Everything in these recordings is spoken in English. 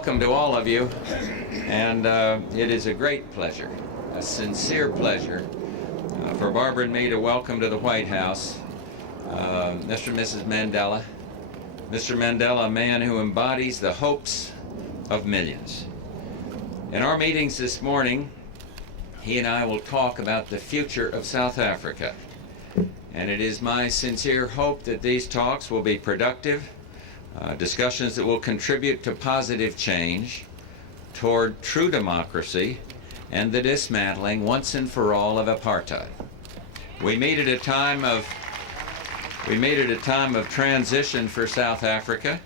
welcome to all of you, and it is a great pleasure, a sincere pleasure, for Barbara and me to welcome to the White House Mr. and Mrs. Mandela. Mr. Mandela, a man who embodies the hopes of millions. In our meetings this morning, he and I will talk about the future of South Africa, and it is my sincere hope that these talks will be productive, discussions that will contribute to positive change toward true democracy and the dismantling once and for all of apartheid. We meet at a time of transition for South Africa.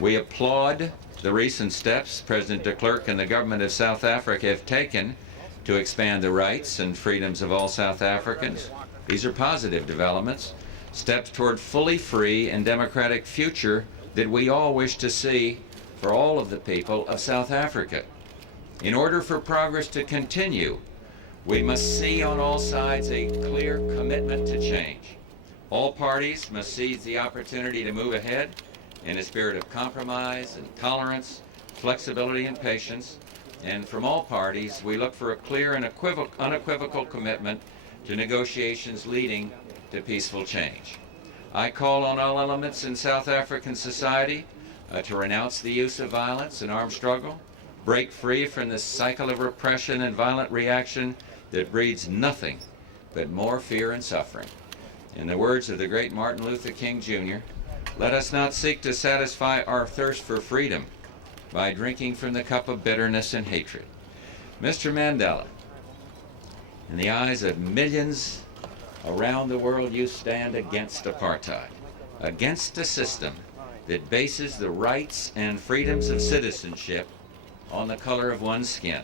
We applaud the recent steps President de Klerk and the government of South Africa have taken to expand the rights and freedoms of all South Africans. These are positive developments, steps toward fully free and democratic future that we all wish to see for all of the people of South Africa. In order for progress to continue, we must see on all sides a clear commitment to change. All parties must seize the opportunity to move ahead in a spirit of compromise and tolerance, flexibility and patience. And from all parties, we look for a clear and unequivocal commitment to negotiations leading to peaceful change. I call on all elements in South African society to renounce the use of violence and armed struggle, break free from this cycle of repression and violent reaction that breeds nothing but more fear and suffering. In the words of the great Martin Luther King Jr., let us not seek to satisfy our thirst for freedom by drinking from the cup of bitterness and hatred. Mr. Mandela, in the eyes of millions around the world, you stand against apartheid, against a system that bases the rights and freedoms of citizenship on the color of one's skin.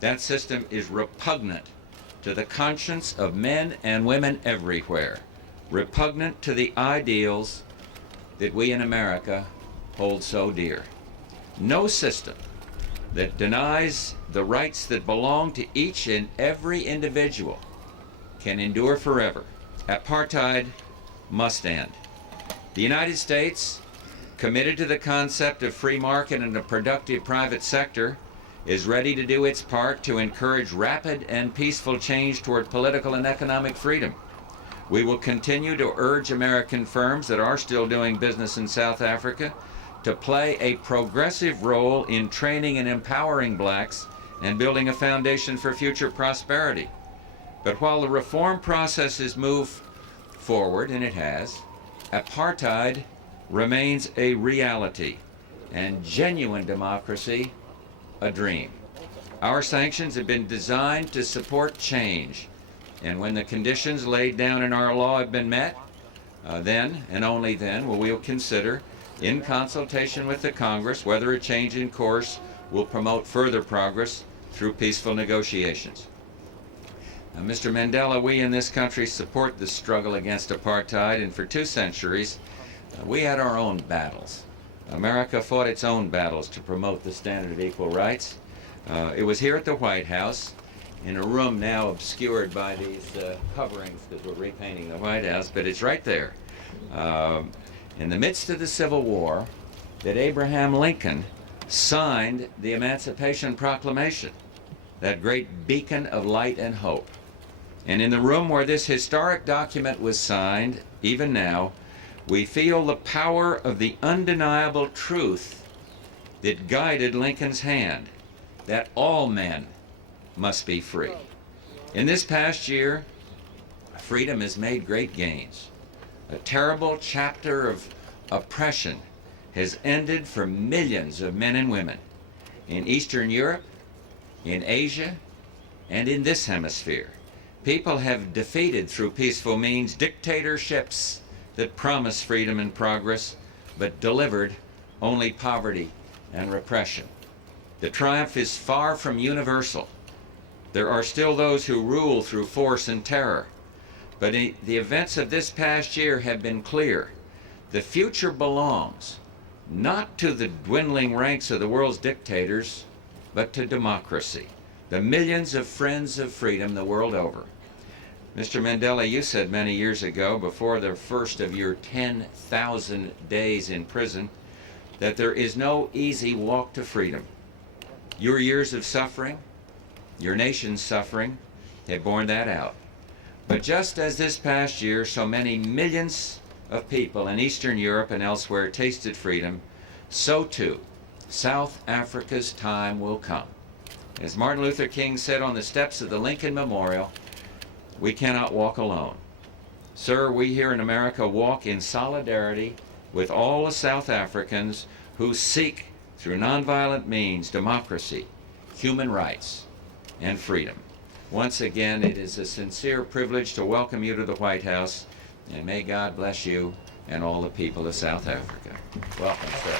That system is repugnant to the conscience of men and women everywhere, repugnant to the ideals that we in America hold so dear. No system that denies the rights that belong to each and every individual can endure forever. Apartheid must end. The United States, committed to the concept of free market and a productive private sector, is ready to do its part to encourage rapid and peaceful change toward political and economic freedom. We will continue to urge American firms that are still doing business in South Africa to play a progressive role in training and empowering blacks and building a foundation for future prosperity. But while the reform process has moved forward, and it has, apartheid remains a reality and genuine democracy a dream. Our sanctions have been designed to support change, and when the conditions laid down in our law have been met, then and only then will we consider, in consultation with the Congress, whether a change in course will promote further progress through peaceful negotiations. Now, Mr. Mandela, we in this country support the struggle against apartheid, and for 2 centuries we had our own battles. America fought its own battles to promote the standard of equal rights. It was here at the White House, in a room now obscured by these coverings that were repainting the White House, but it's right there, in the midst of the Civil War, that Abraham Lincoln signed the Emancipation Proclamation, that great beacon of light and hope. And in the room where this historic document was signed, even now, we feel the power of the undeniable truth that guided Lincoln's hand, that all men must be free. In this past year, freedom has made great gains. A terrible chapter of oppression has ended for millions of men and women in Eastern Europe, in Asia, and in this hemisphere. People have defeated through peaceful means dictatorships that promised freedom and progress, but delivered only poverty and repression. The triumph is far from universal. There are still those who rule through force and terror, but the events of this past year have been clear. The future belongs not to the dwindling ranks of the world's dictators, but to democracy, the millions of friends of freedom the world over. Mr. Mandela, you said many years ago, before the first of your 10,000 days in prison, that there is no easy walk to freedom. Your years of suffering, your nation's suffering, have borne that out. But just as this past year so many millions of people in Eastern Europe and elsewhere tasted freedom, so too South Africa's time will come. As Martin Luther King said on the steps of the Lincoln Memorial, we cannot walk alone. Sir, we here in America walk in solidarity with all the South Africans who seek, through nonviolent means, democracy, human rights, and freedom. Once again, it is a sincere privilege to welcome you to the White House, and may God bless you and all the people of South Africa. Welcome, sir.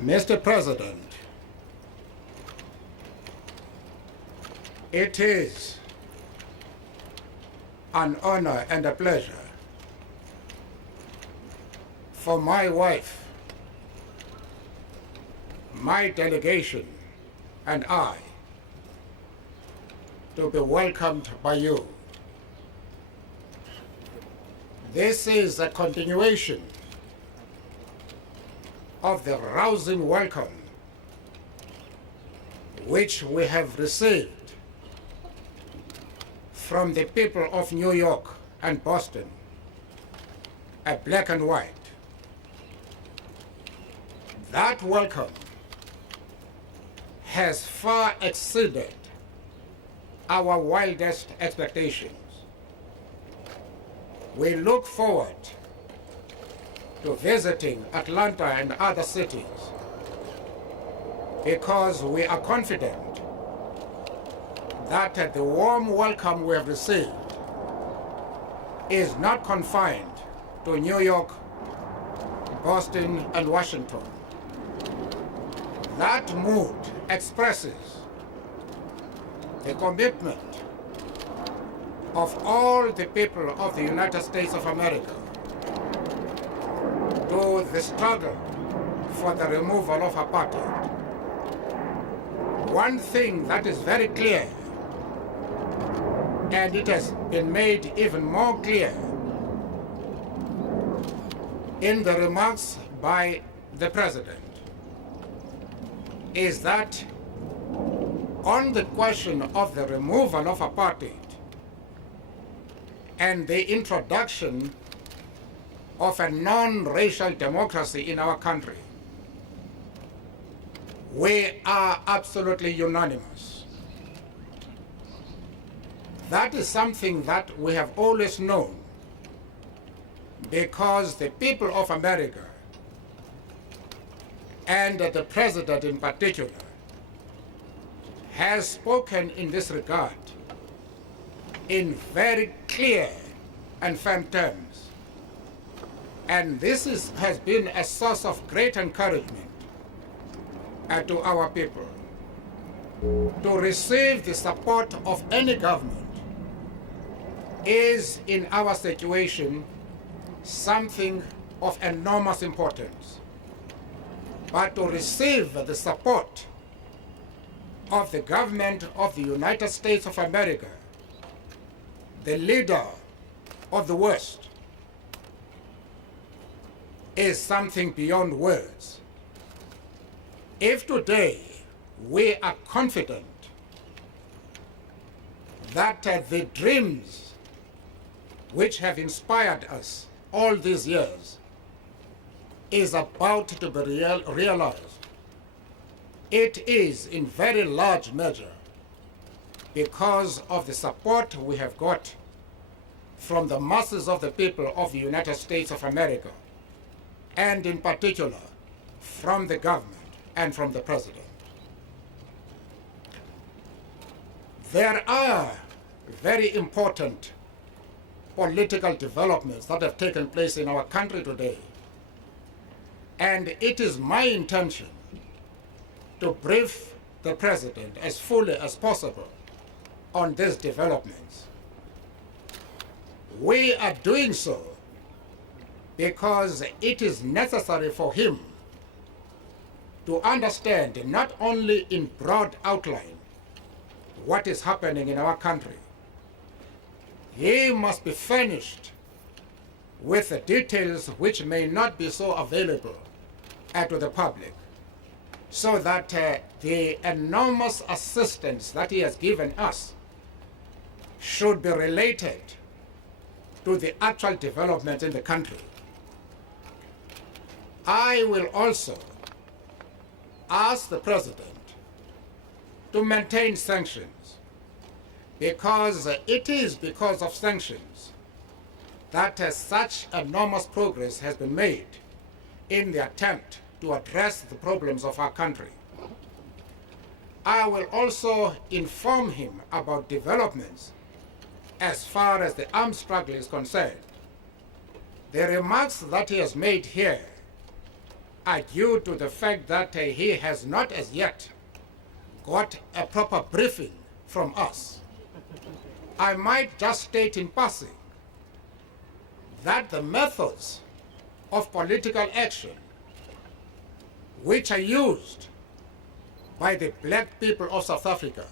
Mr. President, it is an honor and a pleasure for my wife, my delegation, and I to be welcomed by you. This is a continuation of the rousing welcome which we have received from the people of New York and Boston, black and white. That welcome has far exceeded our wildest expectations. We look forward to visiting Atlanta and other cities because we are confident that the warm welcome we have received is not confined to New York, Boston, and Washington. That mood expresses the commitment of all the people of the United States of America to the struggle for the removal of apartheid. One thing that is very clear, and it has been made even more clear in the remarks by the President, is that on the question of the removal of apartheid and the introduction of a non-racial democracy in our country, we are absolutely unanimous. That is something that we have always known, because the people of America, and the President in particular, has spoken in this regard in very clear and firm terms. And this has been a source of great encouragement to our people. To receive the support of any government is, in our situation, something of enormous importance. But to receive the support of the government of the United States of America, the leader of the West, is something beyond words. If today we are confident that the dreams which have inspired us all these years is about to be realized, it is in very large measure because of the support we have got from the masses of the people of the United States of America, and in particular from the government and from the President. There are very important political developments that have taken place in our country today, and it is my intention to brief the President as fully as possible on these developments. We are doing so because it is necessary for him to understand, not only in broad outline, what is happening in our country, he must be furnished with the details which may not be so available to the public, so that the enormous assistance that he has given us should be related to the actual development in the country. I will also ask the President to maintain sanctions, because it is because of sanctions that such enormous progress has been made in the attempt to address the problems of our country. I will also inform him about developments as far as the armed struggle is concerned. The remarks that he has made here are due to the fact that he has not as yet got a proper briefing from us. I might just state in passing that the methods of political action which are used by the black people of South Africa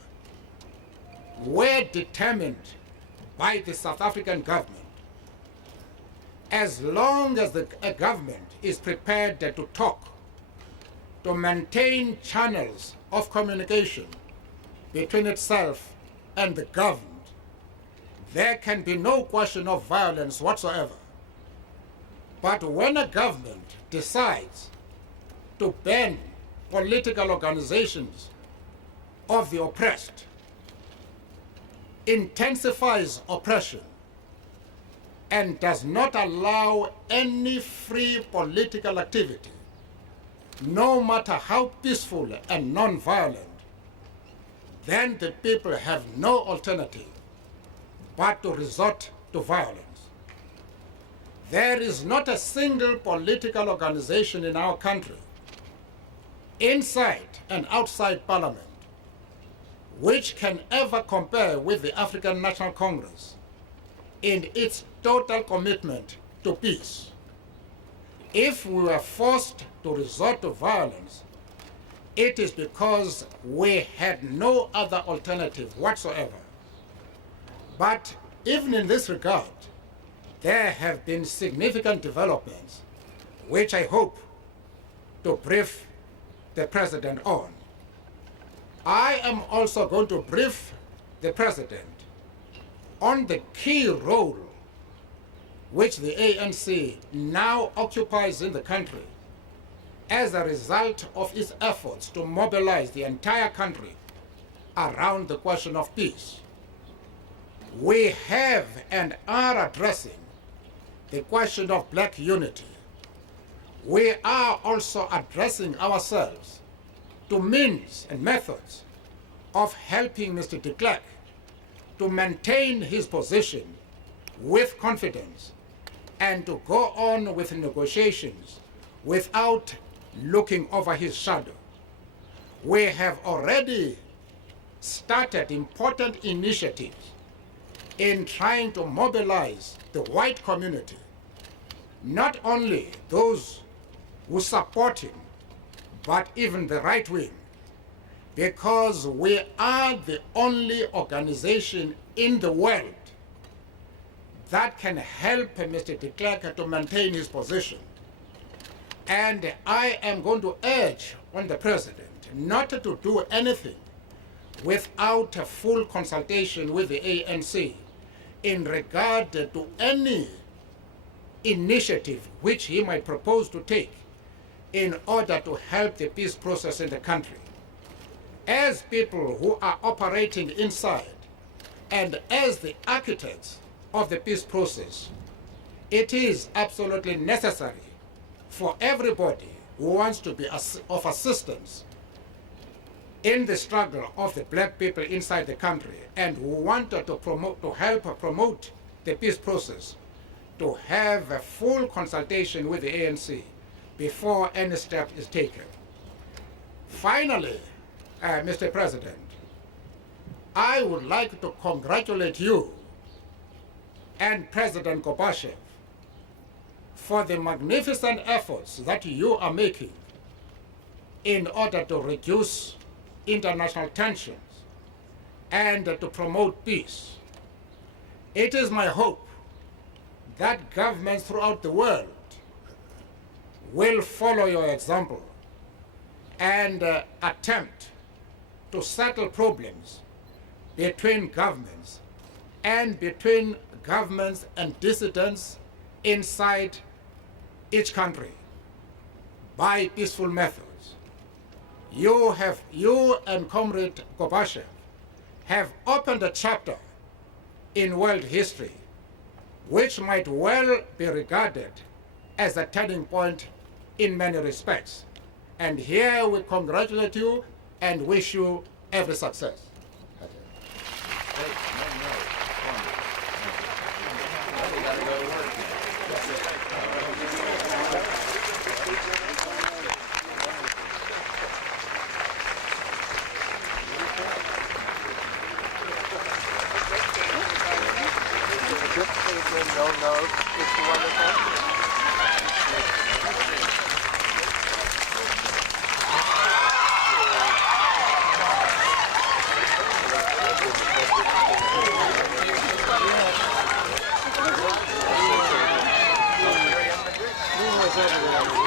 were determined by the South African government. As long as the government is prepared to talk, to maintain channels of communication between itself and the government, there can be no question of violence whatsoever. But when a government decides to ban political organizations of the oppressed, intensifies oppression, and does not allow any free political activity, no matter how peaceful and non-violent, then the people have no alternative but to resort to violence. There is not a single political organization in our country, inside and outside Parliament, which can ever compare with the African National Congress in its total commitment to peace. If we were forced to resort to violence, it is because we had no other alternative whatsoever. But even in this regard, there have been significant developments which I hope to brief the President on. I am also going to brief the President on the key role which the ANC now occupies in the country as a result of its efforts to mobilize the entire country around the question of peace. We have and are addressing the question of black unity. We are also addressing ourselves to means and methods of helping Mr. de Klerk to maintain his position with confidence and to go on with negotiations without looking over his shadow. We have already started important initiatives in trying to mobilize the white community, not only those who support him, but even the right wing, because we are the only organization in the world that can help Mr. de Klerk to maintain his position. And I am going to urge on the President not to do anything without a full consultation with the ANC in regard to any initiative which he might propose to take in order to help the peace process in the country. As people who are operating inside and as the architects of the peace process, it is absolutely necessary for everybody who wants to be of assistance in the struggle of the black people inside the country and who want to help promote the peace process, to have a full consultation with the ANC before any step is taken. Finally, Mr. President, I would like to congratulate you and President Gorbachev for the magnificent efforts that you are making in order to reduce international tensions and to promote peace. It is my hope that governments throughout the world will follow your example and attempt to settle problems between governments and between governments and dissidents inside each country by peaceful methods. You and Comrade Gorbachev have opened a chapter in world history which might well be regarded as a turning point in many respects. And here we congratulate you and wish you every success. No, it's wonderful. Who was over there?